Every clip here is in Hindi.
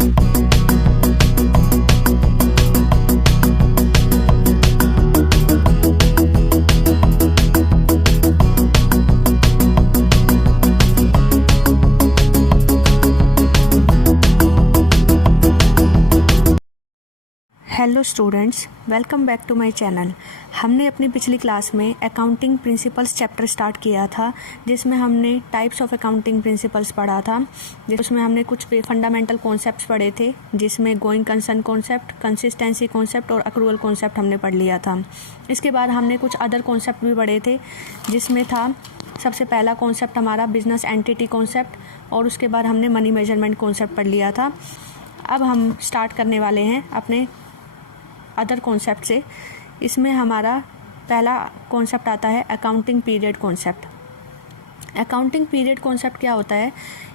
Hello students, welcome back to my channel. हमने अपनी पिछली क्लास में अकाउंटिंग प्रिंसिपल्स चैप्टर स्टार्ट किया था, जिसमें हमने टाइप्स ऑफ अकाउंटिंग प्रिंसिपल्स पढ़ा था। जिसमें हमने कुछ फंडामेंटल कॉन्सेप्ट्स पढ़े थे, जिसमें going concern concept, consistency concept और अक्रूवल कॉन्सेप्ट हमने पढ़ लिया था। इसके बाद हमने कुछ अदर कॉन्सेप्ट भी पढ़े थे, जिसमें था सबसे पहला कॉन्सेप्ट हमारा बिजनेस एंटिटी कॉन्सेप्ट, और उसके बाद हमने मनी मेजरमेंट कॉन्सेप्ट पढ़ लिया था। अब हम स्टार्ट करने वाले हैं अपने अदर कॉन्सेप्ट से। इसमें हमारा पहला कॉन्सेप्ट आता है accounting period concept. Accounting period concept क्या होता है?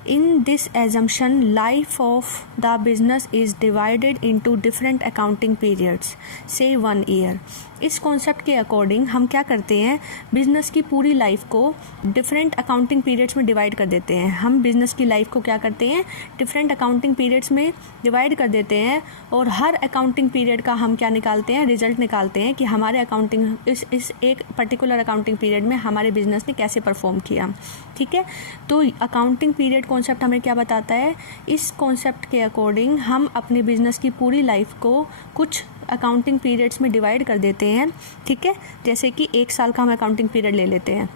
In this assumption life of the business is divided into different accounting periods से 1 ईयर। इस कॉन्सेप्ट के अकॉर्डिंग हम क्या करते हैं, बिजनेस की पूरी लाइफ को डिफरेंट अकाउंटिंग पीरियड्स में डिवाइड कर देते हैं। हम बिजनेस की लाइफ को क्या करते हैं, डिफरेंट अकाउंटिंग पीरियड्स में डिवाइड कर देते हैं, और हर अकाउंटिंग पीरियड का हम क्या निकालते हैं, रिजल्ट निकालते हैं कि हमारे अकाउंटिंग इस एक पर्टिकुलर अकाउंटिंग पीरियड में हमारे बिजनेस ने कैसे परफॉर्म किया। ठीक है, तो अकाउंटिंग पीरियड कॉन्सेप्ट हमें क्या बताता है, इस कॉन्सेप्ट के अकॉर्डिंग हम अपने बिजनेस की पूरी लाइफ को कुछ अकाउंटिंग पीरियड्स में डिवाइड कर देते हैं। ठीक है, जैसे कि 1 साल का हम अकाउंटिंग पीरियड ले लेते हैं।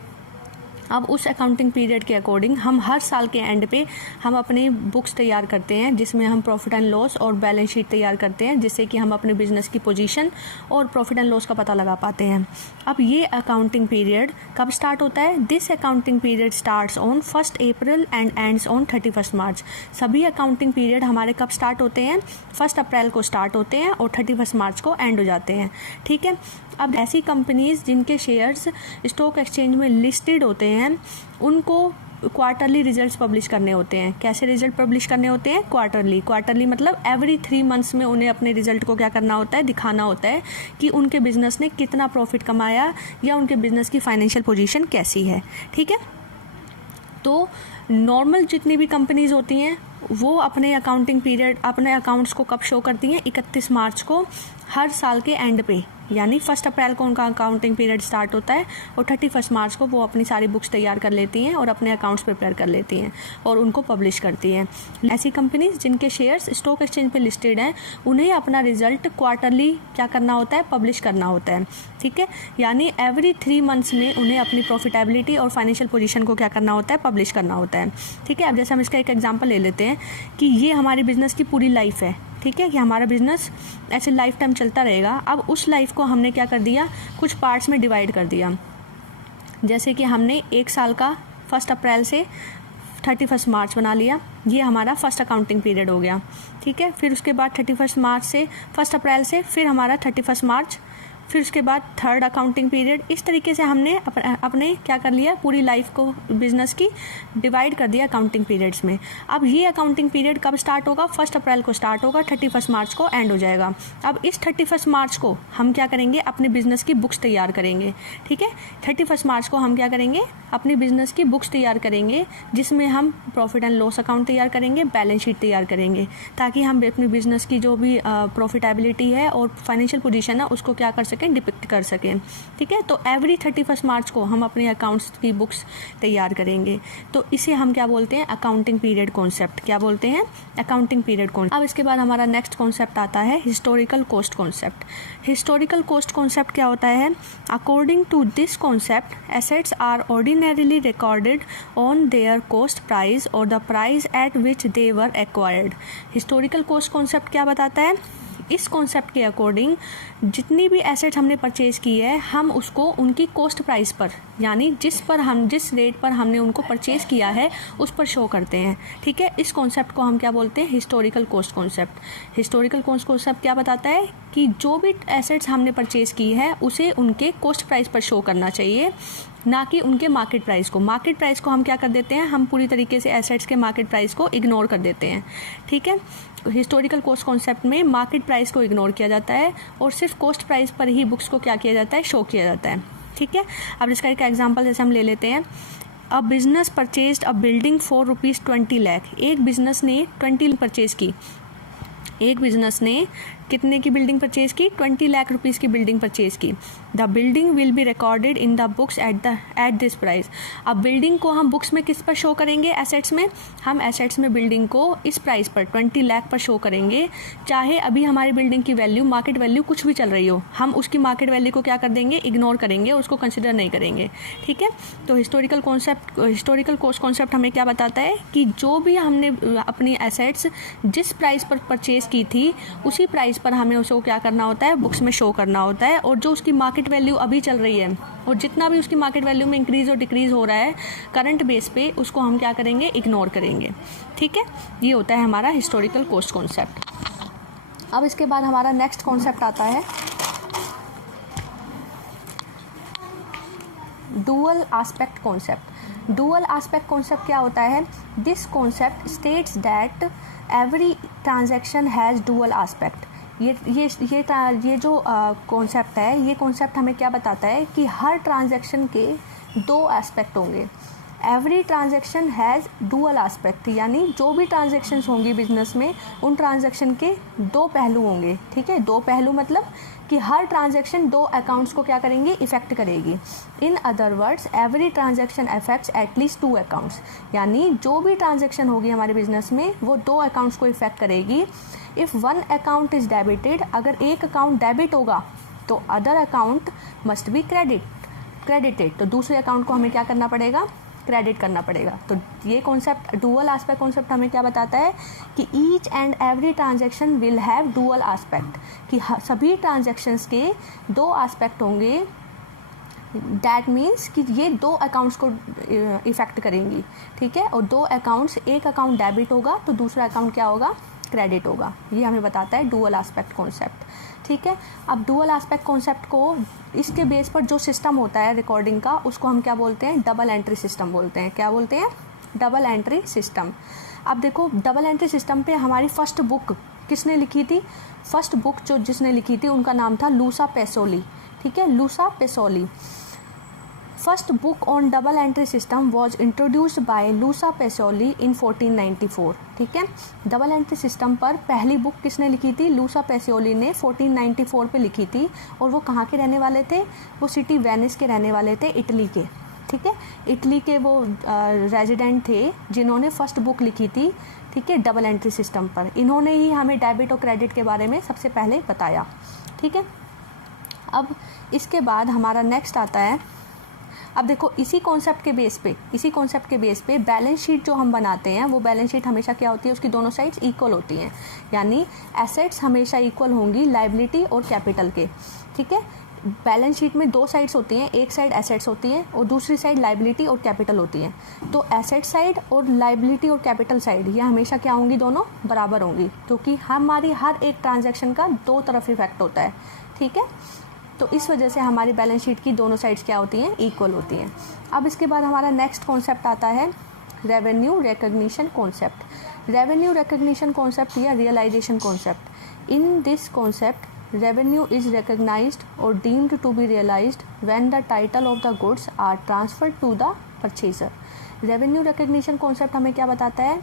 अब उस अकाउंटिंग पीरियड के अकॉर्डिंग हम हर साल के एंड पे हम अपनी बुक्स तैयार करते हैं, जिसमें हम प्रॉफिट एंड लॉस और बैलेंस शीट तैयार करते हैं, जिससे कि हम अपने बिजनेस की पोजीशन और प्रॉफिट एंड लॉस का पता लगा पाते हैं। अब ये अकाउंटिंग पीरियड कब स्टार्ट होता है? This accounting period starts on 1 April and ends on 31 मार्च। सभी अकाउंटिंग पीरियड हमारे कब स्टार्ट होते हैं? 1 अप्रैल को स्टार्ट होते हैं और 31 मार्च को एंड हो जाते हैं। ठीक है, अब ऐसी कंपनीज जिनके शेयर्स स्टॉक एक्सचेंज में लिस्टेड होते हैं, उनको क्वार्टरली रिजल्ट्स पब्लिश करने होते हैं। कैसे रिजल्ट पब्लिश करने होते हैं? क्वार्टरली मतलब एवरी 3 मंथ्स में उन्हें अपने रिजल्ट को क्या करना होता है, दिखाना होता है कि उनके बिजनेस ने कितना प्रॉफिट कमाया या उनके बिजनेस की फाइनेंशियल पोजीशन कैसी है। ठीक है, तो नॉर्मल जितनी भी कंपनीज होती हैं वो अपने अकाउंटिंग पीरियड, अपने अकाउंट्स को कब शो करती हैं? 31 मार्च को हर साल के एंड पे, यानी 1 अप्रैल को उनका अकाउंटिंग पीरियड स्टार्ट होता है और 31 मार्च को वो अपनी सारी बुक्स तैयार कर लेती हैं और अपने अकाउंट्स प्रिपेयर कर लेती हैं और उनको पब्लिश करती हैं। ऐसी कंपनीज जिनके शेयर्स स्टॉक एक्सचेंज पे लिस्टेड हैं, उन्हें अपना रिजल्ट क्वार्टरली क्या करना होता है, पब्लिश करना होता है। ठीक है, यानी एवरी 3 मंथ्स में उन्हें अपनी प्रॉफिटेबिलिटी और फाइनेंशियल पोजीशन को क्या करना होता है, पब्लिश करना होता है। ठीक है, अब जैसे हम इसका एक एग्जाम्पल ले लेते हैं कि ये हमारी बिजनेस की पूरी लाइफ है। ठीक है, कि हमारा बिजनेस ऐसे लाइफ टाइम चलता रहेगा। अब उस लाइफ को हमने क्या कर दिया, कुछ पार्ट्स में डिवाइड कर दिया। जैसे कि हमने 1 साल का 1 अप्रैल से 31 मार्च बना लिया, ये हमारा फर्स्ट अकाउंटिंग पीरियड हो गया। ठीक है, फिर उसके बाद 31 मार्च से 1 अप्रैल से फिर हमारा 31 मार्च, फिर उसके बाद 3rd अकाउंटिंग पीरियड। इस तरीके से हमने अपने क्या कर लिया, पूरी लाइफ को बिजनेस की डिवाइड कर दिया अकाउंटिंग पीरियड्स में। अब ये अकाउंटिंग पीरियड कब स्टार्ट होगा? 1 अप्रैल को स्टार्ट होगा, 31 मार्च को एंड हो जाएगा। अब इस 31 मार्च को हम क्या करेंगे, अपने बिजनेस की बुक्स तैयार करेंगे। ठीक है, 31 मार्च को हम क्या करेंगे, अपनी बिजनेस की बुक्स तैयार करेंगे, जिसमें हम प्रॉफिट एंड लॉस अकाउंट तैयार करेंगे, बैलेंस शीट तैयार करेंगे, ताकि हम अपनी बिजनेस की जो भी प्रॉफिटेबिलिटी है और फाइनेंशियल पोजीशन है उसको क्या कर सकें, डिपिक्ट कर सकें। ठीक है, तो एवरी 31 मार्च को हम अपने अकाउंट्स की बुक्स तैयार करेंगे। तो इसे हम क्या बोलते हैं, अकाउंटिंग पीरियड कॉन्सेप्ट। क्या बोलते हैं? Accounting period concept. अब इसके बाद हमारा नेक्स्ट कॉन्सेप्ट आता है historical cost concept. Historical cost concept क्या होता है? According to this concept assets are ordinarily recorded on their cost price और the price at which they were acquired. Historical cost concept क्या बताता है? इस कॉन्सेप्ट के अकॉर्डिंग जितनी भी एसेट्स हमने परचेज की है, हम उसको उनकी कॉस्ट प्राइस पर, यानी जिस रेट पर हमने उनको परचेज किया है उस पर शो करते हैं। ठीक है, इस कॉन्सेप्ट को हम क्या बोलते हैं, historical cost concept. Historical cost concept क्या बताता है कि जो भी एसेट्स हमने परचेज की है उसे उनके कॉस्ट प्राइस पर शो करना चाहिए, ना कि उनके मार्केट प्राइस को। मार्केट प्राइस को हम क्या कर देते हैं, हम पूरी तरीके से एसेट्स के मार्केट प्राइस को इग्नोर कर देते हैं। ठीक है, हिस्टोरिकल कॉस्ट कॉन्सेप्ट में मार्केट प्राइस को इग्नोर किया जाता है और सिर्फ कॉस्ट प्राइस पर ही बुक्स को क्या किया जाता है, शो किया जाता है। ठीक है, अब इसका एक एग्जांपल जैसे हम ले लेते हैं। A business purchased a building for ₹20 lakh. एक बिजनेस ने 20 परचेज की एक बिजनेस ने कितने की बिल्डिंग परचेज की, 20 लाख रुपीज़ की बिल्डिंग परचेज की। The building will be recorded in the books at this price. अब बिल्डिंग को हम बुक्स में किस पर शो करेंगे, एसेट्स में। हम एसेट्स में बिल्डिंग को इस प्राइस पर 20 लाख पर शो करेंगे, चाहे अभी हमारी बिल्डिंग की वैल्यू, मार्केट वैल्यू कुछ भी चल रही हो, हम उसकी मार्केट वैल्यू को क्या कर देंगे, इग्नोर करेंगे, उसको कंसिडर नहीं करेंगे। ठीक है, तो हिस्टोरिकल कॉस्ट कॉन्सेप्ट हमें क्या बताता है कि जो भी हमने अपनी एसेट्स जिस प्राइस पर परचेज की थी उसी प्राइस पर हमें उसको क्या करना होता है, बुक्स में शो करना होता है। और जो उसकी मार्केट वैल्यू अभी चल रही है और जितना भी उसकी मार्केट वैल्यू में इंक्रीज और डिक्रीज हो रहा है करंट बेस पे, उसको हम क्या करेंगे, इग्नोर करेंगे। ठीक है, ये होता है हमारा हिस्टोरिकल कॉस्ट कॉन्सेप्ट। अब इसके बाद हमारा नेक्स्ट कॉन्सेप्ट आता है dual aspect concept. Dual aspect concept क्या होता है, this concept states that every transaction has dual aspect. ये जो कॉन्सेप्ट है, ये कॉन्सेप्ट हमें क्या बताता है कि हर ट्रांजैक्शन के दो एस्पेक्ट होंगे। Every transaction has dual aspect, यानी जो भी ट्रांजैक्शंस होंगी बिजनेस में उन ट्रांजैक्शन के दो पहलू होंगे। ठीक है, दो पहलू मतलब कि हर ट्रांजैक्शन दो अकाउंट्स को क्या करेंगी, इफेक्ट करेगी। In other words every transaction affects at least 2 accounts, यानी जो भी ट्रांजैक्शन होगी हमारे बिजनेस में वो 2 अकाउंट्स को इफेक्ट करेगी। इफ़ 1 अकाउंट इज़ डेबिटेड, अगर एक अकाउंट डेबिट होगा तो other account must be credited, तो दूसरे अकाउंट को हमें क्या करना पड़ेगा, क्रेडिट करना पड़ेगा। तो ये कॉन्सेप्ट डुअल एस्पेक्ट कॉन्सेप्ट हमें क्या बताता है कि each and every transaction will have dual aspect, कि सभी ट्रांजैक्शंस के 2 एस्पेक्ट होंगे। दैट मीन्स कि ये 2 अकाउंट्स को इफेक्ट करेंगी। ठीक है, और 2 अकाउंट्स, एक अकाउंट डेबिट होगा तो दूसरा अकाउंट क्या होगा, क्रेडिट होगा। ये हमें बताता है डुअल एस्पेक्ट कॉन्सेप्ट। ठीक है, अब डुअल एस्पेक्ट कॉन्सेप्ट को, इसके बेस पर जो सिस्टम होता है रिकॉर्डिंग का, उसको हम क्या बोलते हैं, डबल एंट्री सिस्टम बोलते हैं। क्या बोलते हैं, डबल एंट्री सिस्टम। अब देखो, डबल एंट्री सिस्टम पे हमारी फर्स्ट बुक किसने लिखी थी, फर्स्ट बुक जो जिसने लिखी थी उनका नाम था लूसा पेसोली। ठीक है, Luca Pacioli. First book on double entry system was introduced by Luca Pacioli in 1494। ठीक है, डबल एंट्री सिस्टम पर पहली बुक किसने लिखी थी, लूसा पेसोली ने 1494 पे लिखी थी। और वो कहाँ के रहने वाले थे, वो सिटी वेनिस के रहने वाले थे, इटली के। ठीक है, इटली के वो रेजिडेंट थे जिन्होंने फर्स्ट बुक लिखी थी। ठीक है, डबल एंट्री सिस्टम पर इन्होंने ही हमें डेबिट और क्रेडिट के बारे में सबसे पहले बताया। ठीक है, अब इसके बाद हमारा नेक्स्ट आता है, अब देखो इसी कॉन्सेप्ट के बेस पे बैलेंस शीट जो हम बनाते हैं, वो बैलेंस शीट हमेशा क्या होती है, उसकी दोनों साइड्स इक्वल होती हैं, यानी एसेट्स हमेशा इक्वल होंगी लायबिलिटी और कैपिटल के। ठीक है, बैलेंस शीट में 2 साइड्स होती हैं, एक साइड एसेट्स होती हैं और दूसरी साइड लायबिलिटी और कैपिटल होती हैं। तो एसेट साइड और लायबिलिटी और कैपिटल साइड ये हमेशा क्या होंगी, दोनों बराबर होंगी, क्योंकि हमारी हर एक ट्रांजैक्शन का 2 तरफ इफेक्ट होता है। ठीक है, तो इस वजह से हमारी बैलेंस शीट की दोनों साइड्स क्या होती हैं, इक्वल होती हैं। अब इसके बाद हमारा नेक्स्ट कॉन्सेप्ट आता है revenue recognition concept. Revenue recognition concept या realisation concept. In this concept revenue is recognised और deemed to be realised when the title of the goods are transferred to the purchaser. Revenue recognition concept हमें क्या बताता है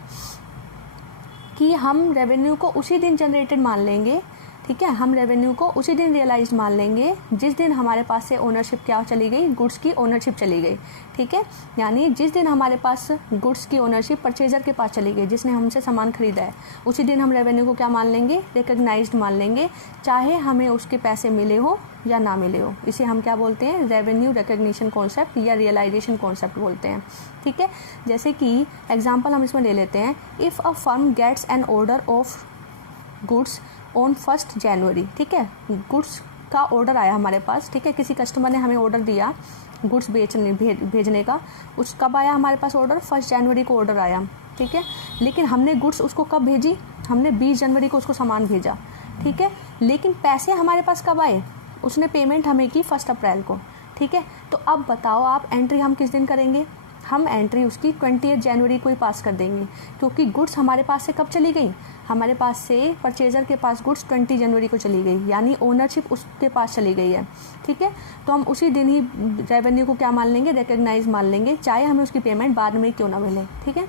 कि हम रेवेन्यू को उसी दिन जनरेटेड मान लेंगे। ठीक है, हम रेवेन्यू को उसी दिन रियलाइज मान लेंगे जिस दिन हमारे पास से ओनरशिप क्या चली गई, गुड्स की ओनरशिप चली गई। ठीक है, यानी जिस दिन हमारे पास गुड्स की ओनरशिप परचेजर के पास चली गई, जिसने हमसे सामान खरीदा है, उसी दिन हम रेवेन्यू को क्या मान लेंगे, रिकग्नाइज्ड मान लेंगे, चाहे हमें उसके पैसे मिले हो या ना मिले हो। इसे हम क्या बोलते हैं, रेवेन्यू रिकग्निशन कॉन्सेप्ट या रियलाइजेशन कॉन्सेप्ट बोलते हैं। ठीक है, जैसे कि एग्जाम्पल हम इसमें ले लेते हैं, if a firm gets an order of goods on 1 January. ठीक है, गुड्स का ऑर्डर आया हमारे पास। ठीक है, किसी कस्टमर ने हमें ऑर्डर दिया गुड्स भेजने का, उस कब आया हमारे पास ऑर्डर, 1 जनवरी को ऑर्डर आया। ठीक है, लेकिन हमने गुड्स उसको कब भेजी, हमने 20 जनवरी को उसको सामान भेजा। ठीक है, लेकिन पैसे हमारे पास कब आए, उसने पेमेंट हमें की 1 अप्रैल को। ठीक है, तो अब बताओ आप एंट्री हम किस दिन करेंगे, हम एंट्री उसकी 28 जनवरी को ही पास कर देंगे, क्योंकि गुड्स हमारे पास से कब चली गई, हमारे पास से परचेजर के पास गुड्स 20 जनवरी को चली गई, यानी ओनरशिप उसके पास चली गई है। ठीक है, तो हम उसी दिन ही रेवेन्यू को क्या मान लेंगे, रिकग्नाइज मान लेंगे, चाहे हमें उसकी पेमेंट बाद में क्यों ना मिले। ठीक है,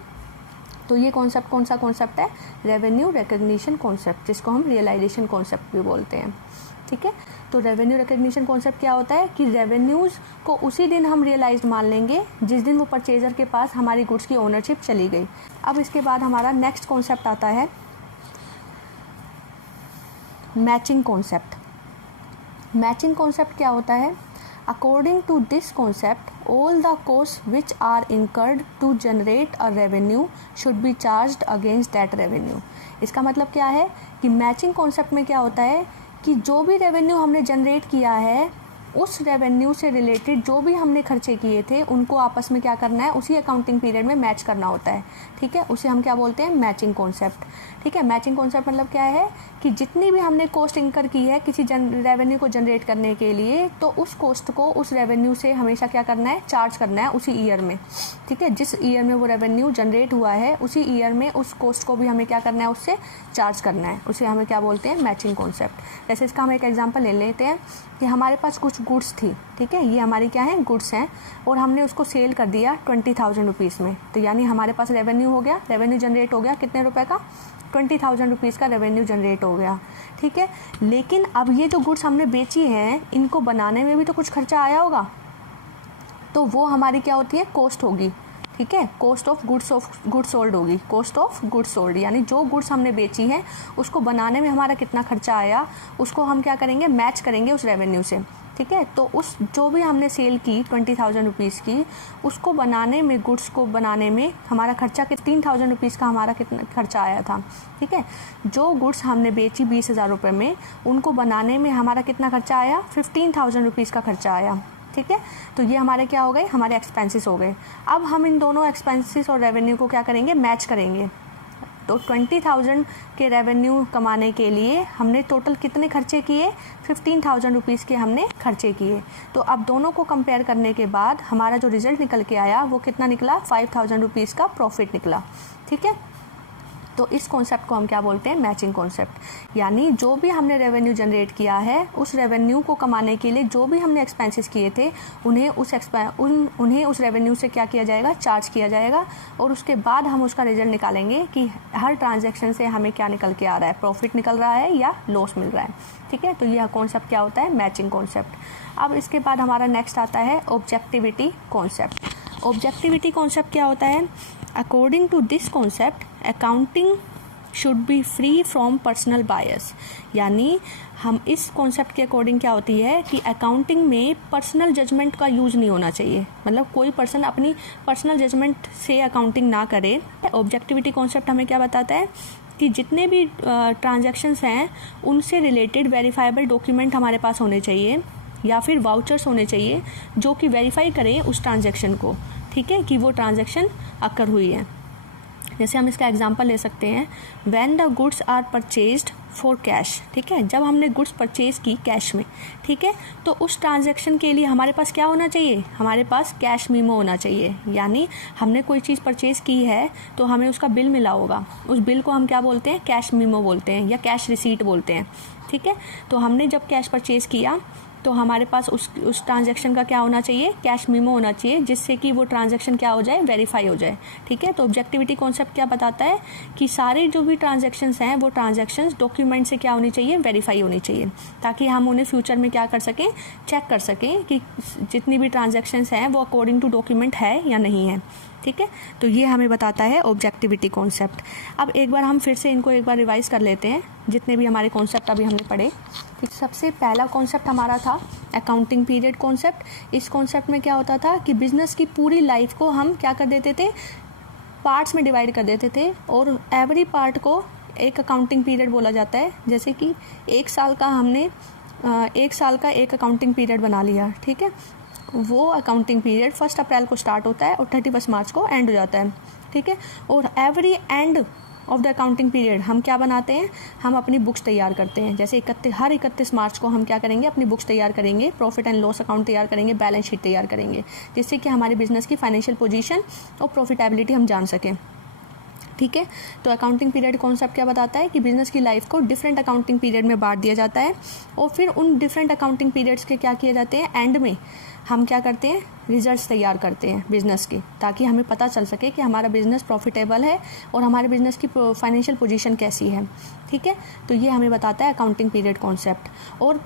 तो ये कॉन्सेप्ट कौन सा कॉन्सेप्ट है? रेवेन्यू रिकग्निशन कॉन्सेप्ट, जिसको हम रियलाइजेशन कॉन्सेप्ट भी बोलते हैं। ठीक है, तो रेवेन्यू रिकग्निशन कॉन्सेप्ट क्या होता है कि रेवेन्यूज़ को उसी दिन हम रियलाइज्ड मान लेंगे जिस दिन वो परचेजर के पास हमारी गुड्स की ओनरशिप चली गई। अब इसके बाद हमारा नेक्स्ट कॉन्सेप्ट आता है मैचिंग कॉन्सेप्ट। मैचिंग कॉन्सेप्ट क्या होता है? According to this concept all the cost which are incurred to generate a revenue should be charged against that revenue. इसका मतलब क्या है कि मैचिंग कॉन्सेप्ट में क्या होता है कि जो भी रेवेन्यू हमने जनरेट किया है उस रेवेन्यू से रिलेटेड जो भी हमने खर्चे किए थे उनको आपस में क्या करना है, उसी अकाउंटिंग पीरियड में मैच करना होता है। ठीक है, उसे हम क्या बोलते हैं? Matching concept. ठीक है, मैचिंग कॉन्सेप्ट मतलब क्या है कि जितनी भी हमने कॉस्ट इंकर की है किसी रेवेन्यू को जनरेट करने के लिए, तो उस कॉस्ट को उस रेवेन्यू से हमेशा क्या करना है? चार्ज करना है उसी ईयर में। ठीक है, जिस ईयर में वो रेवेन्यू जनरेट हुआ है उसी ईयर में उस कॉस्ट को भी हमें क्या करना है? उससे चार्ज करना है। उसे हमें क्या बोलते हैं? Matching concept. जैसे इसका हम एक एग्जाम्पल ले लेते हैं कि हमारे पास कुछ गुड्स थी। ठीक है, ये हमारी क्या है? गुड्स हैं, और हमने उसको सेल कर दिया 20,000 रुपीज़ में। तो यानी हमारे पास रेवेन्यू हो गया, रेवेन्यू जनरेट हो गया कितने रुपए का? 20,000 रुपीज़ का रेवेन्यू जनरेट हो गया। ठीक है, लेकिन अब ये जो गुड्स हमने बेची हैं इनको बनाने में भी तो कुछ खर्चा आया होगा, तो वो हमारी क्या होती है? कॉस्ट होगी। ठीक है, कॉस्ट ऑफ गुड्स सोल्ड होगी। कॉस्ट ऑफ गुड्स सोल्ड यानी जो गुड्स हमने बेची हैं उसको बनाने में हमारा कितना खर्चा आया उसको हम क्या करेंगे? मैच करेंगे उस रेवेन्यू से। ठीक है, तो उस जो भी हमने सेल की 20,000 रुपीज़ की, उसको बनाने में, गुड्स को बनाने में हमारा खर्चा 3,000 रुपीज़ का हमारा कितना खर्चा आया था। ठीक है, जो गुड्स हमने बेची 20,000 रुपये में, उनको बनाने में हमारा कितना खर्चा आया? 15,000 रुपीज़ का खर्चा आया। ठीक है, तो ये हमारे क्या हो गए? हमारे एक्सपेंसेस हो गए। अब हम इन दोनों एक्सपेंसेस और रेवेन्यू को क्या करेंगे? मैच करेंगे। तो 20,000 के रेवेन्यू कमाने के लिए हमने टोटल कितने खर्चे किए? 15,000 रुपीज़ के हमने खर्चे किए। तो अब दोनों को कंपेयर करने के बाद हमारा जो रिजल्ट निकल के आया वो कितना निकला? 5,000 रुपीज़ का प्रॉफिट निकला। ठीक है, तो इस कॉन्सेप्ट को हम क्या बोलते हैं? Matching concept. यानी जो भी हमने रेवेन्यू जनरेट किया है उस रेवेन्यू को कमाने के लिए जो भी हमने एक्सपेंसेस किए थे उन्हें उस रेवेन्यू से क्या किया जाएगा? चार्ज किया जाएगा, और उसके बाद हम उसका रिजल्ट निकालेंगे कि हर ट्रांजैक्शन से हमें क्या निकल के आ रहा है, प्रॉफिट निकल रहा है या लॉस मिल रहा है। ठीक है, तो यह कॉन्सेप्ट क्या होता है? Matching concept. अब इसके बाद हमारा नेक्स्ट आता है ऑब्जेक्टिविटी कॉन्सेप्ट। ऑब्जेक्टिविटी कॉन्सेप्ट क्या होता है? According to this concept accounting should be free from personal bias. यानी हम इस कॉन्सेप्ट के अकॉर्डिंग क्या होती है कि अकाउंटिंग में पर्सनल जजमेंट का यूज़ नहीं होना चाहिए। मतलब कोई पर्सन अपनी पर्सनल जजमेंट से अकाउंटिंग ना करे। ऑब्जेक्टिविटी कॉन्सेप्ट हमें क्या बताता है कि जितने भी ट्रांजैक्शंस हैं उनसे रिलेटेड वेरीफाइबल डॉक्यूमेंट हमारे पास होने चाहिए, या फिर वाउचर्स होने चाहिए जो कि वेरीफाई करें उस ट्रांजैक्शन को। ठीक है, कि वो ट्रांजैक्शन अकर हुई है। जैसे हम इसका एग्जांपल ले सकते हैं, when the goods are purchased for cash. ठीक है, जब हमने गुड्स परचेज की कैश में, ठीक है, तो उस ट्रांजैक्शन के लिए हमारे पास क्या होना चाहिए? हमारे पास कैश मीमो होना चाहिए। यानी हमने कोई चीज़ परचेज़ की है तो हमें उसका बिल मिला होगा, उस बिल को हम क्या बोलते हैं? कैश मीमो बोलते हैं या कैश रिसीट बोलते हैं। ठीक है, तो हमने जब कैश परचेज़ किया तो हमारे पास उस ट्रांजैक्शन का क्या होना चाहिए? कैश मीमो होना चाहिए, जिससे कि वो ट्रांजैक्शन क्या हो जाए? वेरीफाई हो जाए। ठीक है, तो ऑब्जेक्टिविटी कॉन्सेप्ट क्या बताता है कि सारे जो भी ट्रांजैक्शंस हैं वो ट्रांजैक्शंस डॉक्यूमेंट से क्या होनी चाहिए? वेरीफाई होनी चाहिए, ताकि हम उन्हें फ्यूचर में क्या कर सकें? चेक कर सकें कि जितनी भी ट्रांजैक्शंस हैं वो अकॉर्डिंग टू डॉक्यूमेंट है या नहीं है। ठीक है, तो ये हमें बताता है ऑब्जेक्टिविटी कॉन्सेप्ट। अब एक बार हम फिर से इनको एक बार रिवाइज कर लेते हैं, जितने भी हमारे कॉन्सेप्ट अभी हमने पढ़े। सबसे पहला कॉन्सेप्ट हमारा था अकाउंटिंग पीरियड कॉन्सेप्ट। इस कॉन्सेप्ट में क्या होता था कि बिजनेस की पूरी लाइफ को हम क्या कर देते थे? पार्ट्स में डिवाइड कर देते थे, और एवरी पार्ट को एक अकाउंटिंग पीरियड बोला जाता है। जैसे कि एक साल का एक अकाउंटिंग पीरियड बना लिया। ठीक है, वो अकाउंटिंग पीरियड 1 अप्रैल को स्टार्ट होता है और 31 मार्च को एंड हो जाता है। ठीक है, और every end of the accounting period हम क्या बनाते हैं? हम अपनी बुक्स तैयार करते हैं। जैसे हर 31 मार्च को हम क्या करेंगे? अपनी बुक्स तैयार करेंगे, प्रॉफिट एंड लॉस अकाउंट तैयार करेंगे, बैलेंस शीट तैयार करेंगे, जिससे कि हमारे बिजनेस की फाइनेंशियल पोजीशन और प्रॉफिटेबिलिटी हम जान सकें। ठीक है। तो अकाउंटिंग पीरियड कॉन्सेप्ट क्या बताता है कि बिजनेस की लाइफ को डिफरेंट अकाउंटिंग पीरियड में बांट दिया जाता है और फिर उन डिफरेंट अकाउंटिंग पीरियड्स के क्या किए जाते हैं, एंड में हम क्या करते हैं, रिजल्ट्स तैयार करते हैं बिजनेस के, ताकि हमें पता चल सके कि हमारा बिजनेस प्रॉफिटेबल है और हमारे बिजनेस की फाइनेंशियल पोजीशन कैसी है। ठीक है, तो ये हमें बताता है अकाउंटिंग पीरियड कॉन्सेप्ट। और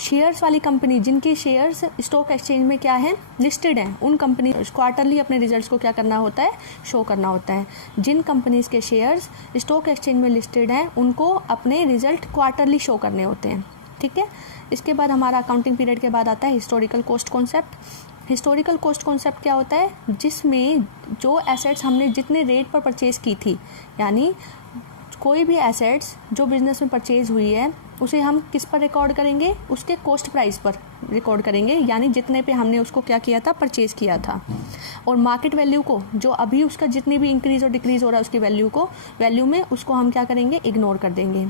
शेयर्स वाली कंपनी जिनकी शेयर्स स्टॉक एक्सचेंज में क्या है, लिस्टेड हैं, उन कंपनी क्वार्टरली अपने रिजल्ट्स को क्या करना होता है, शो करना होता है। जिन कंपनीज के शेयर्स स्टॉक एक्सचेंज में लिस्टेड हैं उनको अपने रिजल्ट क्वार्टरली शो करने होते हैं। ठीक है, इसके बाद हमारा अकाउंटिंग पीरियड के बाद आता है historical cost concept. Historical cost concept क्या होता है, जिसमें जो एसेट्स हमने जितने रेट पर परचेज की थी, यानी कोई भी एसेट्स जो बिजनेस में परचेज हुई है उसे हम किस पर रिकॉर्ड करेंगे, उसके कॉस्ट प्राइस पर रिकॉर्ड करेंगे, यानी जितने पे हमने उसको क्या किया था, परचेज किया था। और मार्केट वैल्यू को, जो अभी उसका जितनी भी इंक्रीज और डिक्रीज हो रहा है उसकी वैल्यू में उसको हम क्या करेंगे, इग्नोर कर देंगे।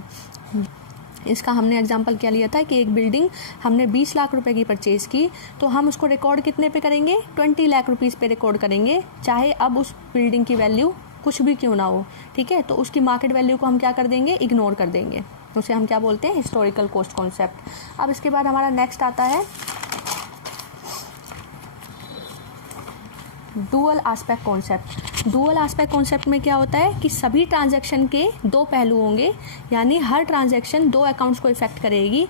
इसका हमने एग्जांपल क्या लिया था कि एक बिल्डिंग हमने 20 लाख रुपए की परचेज़ की, तो हम उसको रिकॉर्ड कितने पे करेंगे, 20 लाख रुपीज़ पे रिकॉर्ड करेंगे, चाहे अब उस बिल्डिंग की वैल्यू कुछ भी क्यों ना हो। ठीक है, तो उसकी मार्केट वैल्यू को हम क्या कर देंगे, इग्नोर कर देंगे। उसे हम क्या बोलते हैं, हिस्टोरिकल कॉस्ट कॉन्सेप्ट। अब इसके बाद हमारा नेक्स्ट आता है dual aspect concept. Dual aspect concept में क्या होता है कि सभी ट्रांजैक्शन के दो पहलू होंगे, यानी हर ट्रांजैक्शन दो अकाउंट्स को इफेक्ट करेगी।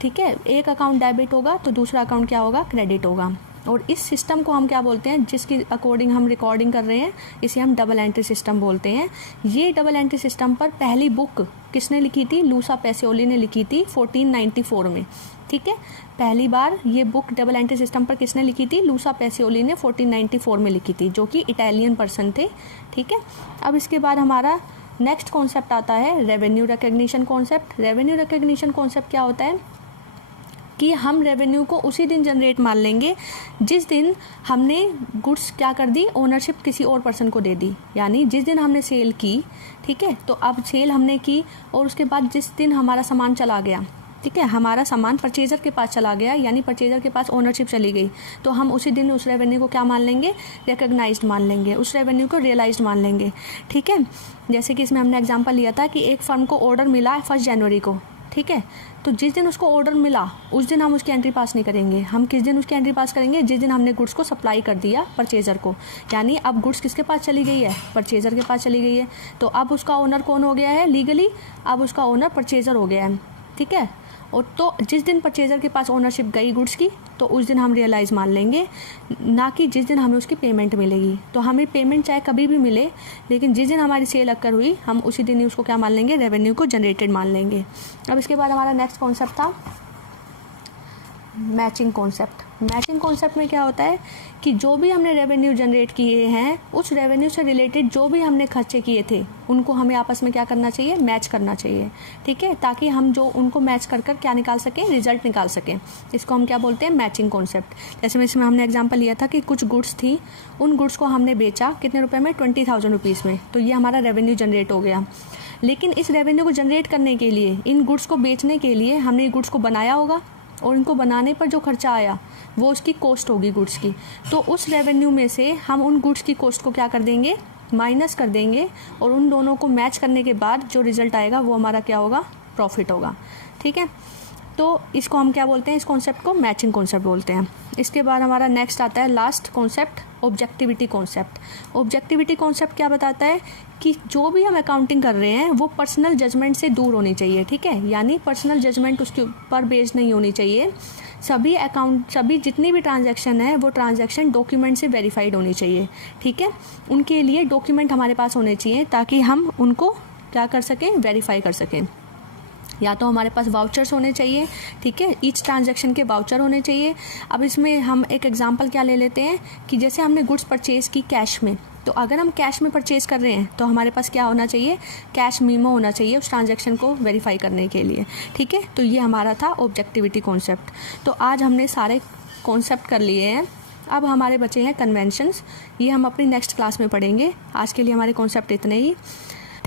ठीक है, एक अकाउंट डेबिट होगा तो दूसरा अकाउंट क्या होगा, क्रेडिट होगा। और इस सिस्टम को हम क्या बोलते हैं, जिसकी अकॉर्डिंग हम रिकॉर्डिंग कर रहे हैं, इसे हम डबल एंट्री सिस्टम बोलते हैं। ये डबल एंट्री सिस्टम पर पहली बुक किसने लिखी थी, लूसा पैसियोली ने लिखी थी 1494 में। ठीक है, पहली बार ये बुक डबल एंट्री सिस्टम पर किसने लिखी थी, लूसा पैसियोली ने 1494 में लिखी थी, जो कि इटालियन पर्सन थे। ठीक है, अब इसके बाद हमारा नेक्स्ट कॉन्सेप्ट आता है revenue recognition concept. Revenue recognition concept क्या होता है कि हम रेवेन्यू को उसी दिन जनरेट मान लेंगे जिस दिन हमने गुड्स क्या कर दी, ओनरशिप किसी और पर्सन को दे दी। यानी जिस दिन हमने सेल की, ठीक है, तो अब सेल हमने की और उसके बाद जिस दिन हमारा सामान चला गया, ठीक है, हमारा सामान परचेजर के पास चला गया, यानी परचेजर के पास ओनरशिप चली गई, तो हम उसी दिन उस रेवेन्यू को क्या मान लेंगे, रिकग्नाइज्ड मान लेंगे, उस रेवेन्यू को रियलाइज्ड मान लेंगे। ठीक है, जैसे कि इसमें हमने एग्जांपल लिया था कि एक फर्म को ऑर्डर मिला 1 जनवरी को। ठीक है, तो जिस दिन उसको ऑर्डर मिला उस दिन हम उसकी एंट्री पास नहीं करेंगे। हम किस दिन उसकी एंट्री पास करेंगे, जिस दिन हमने गुड्स को सप्लाई कर दिया परचेजर को। यानी अब गुड्स किसके पास चली गई है, परचेजर के पास चली गई है, तो अब उसका ओनर कौन हो गया है लीगली, अब उसका ओनर परचेजर हो गया है। ठीक है, और तो जिस दिन परचेजर के पास ओनरशिप गई गुड्स की, तो उस दिन हम रियलाइज़ मान लेंगे, ना कि जिस दिन हमें उसकी पेमेंट मिलेगी। तो हमें पेमेंट चाहे कभी भी मिले, लेकिन जिस दिन हमारी सेल अक्कर हुई हम उसी दिन ही उसको क्या मान लेंगे, रेवेन्यू को जनरेटेड मान लेंगे। अब इसके बाद हमारा नेक्स्ट कॉन्सेप्ट था मैचिंग कॉन्सेप्ट। मैचिंग कॉन्सेप्ट में क्या होता है कि जो भी हमने रेवेन्यू जनरेट किए हैं, उस रेवेन्यू से रिलेटेड जो भी हमने खर्चे किए थे उनको हमें आपस में क्या करना चाहिए, मैच करना चाहिए। ठीक है, ताकि हम जो उनको मैच कर कर क्या निकाल सकें, रिजल्ट निकाल सकें। इसको हम क्या बोलते हैं, मैचिंग कॉन्सेप्ट। जैसे इसमें हमने एग्जांपल लिया था कि कुछ गुड्स थी, उन गुड्स को हमने बेचा कितने रुपए में, 20,000 रुपीज़ में, तो ये हमारा रेवेन्यू जनरेट हो गया। लेकिन इस रेवेन्यू को जनरेट करने के लिए, इन गुड्स को बेचने के लिए हमने गुड्स को बनाया होगा, और इनको बनाने पर जो खर्चा आया वो उसकी कॉस्ट होगी गुड्स की। तो उस रेवेन्यू में से हम उन गुड्स की कॉस्ट को क्या कर देंगे, माइनस कर देंगे, और उन दोनों को मैच करने के बाद जो रिजल्ट आएगा वो हमारा क्या होगा, प्रॉफिट होगा। ठीक है, तो इसको हम क्या बोलते हैं, इस कॉन्सेप्ट को मैचिंग कॉन्सेप्ट बोलते हैं। इसके बाद हमारा नेक्स्ट आता है last concept, objectivity concept. Objectivity concept क्या बताता है कि जो भी हम अकाउंटिंग कर रहे हैं वो पर्सनल जजमेंट से दूर होनी चाहिए। ठीक है, यानी पर्सनल जजमेंट उसके ऊपर बेस्ड नहीं होनी चाहिए। सभी जितनी भी ट्रांजैक्शन है वो ट्रांजैक्शन डॉक्यूमेंट से वेरीफाइड होनी चाहिए। ठीक है, उनके लिए डॉक्यूमेंट हमारे पास होने चाहिए ताकि हम उनको क्या कर सकें, वेरीफाई कर सकें। या तो हमारे पास वाउचर्स होने चाहिए, ठीक है, ईच ट्रांजैक्शन के वाउचर होने चाहिए। अब इसमें हम एक एग्जांपल क्या ले लेते हैं कि जैसे हमने गुड्स परचेज़ की कैश में, तो अगर हम कैश में परचेज़ कर रहे हैं तो हमारे पास क्या होना चाहिए, कैश मीमो होना चाहिए उस ट्रांजैक्शन को वेरीफाई करने के लिए। ठीक है, तो ये हमारा था ऑब्जेक्टिविटी कॉन्सेप्ट। तो आज हमने सारे कॉन्सेप्ट कर लिए हैं, अब हमारे बचे हैं कन्वेंशंस, ये हम अपनी नेक्स्ट क्लास में पढ़ेंगे। आज के लिए हमारे कॉन्सेप्ट इतने ही।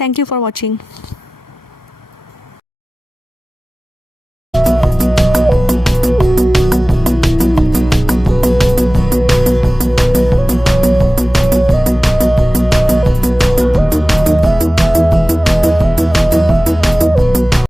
Thank you for watching.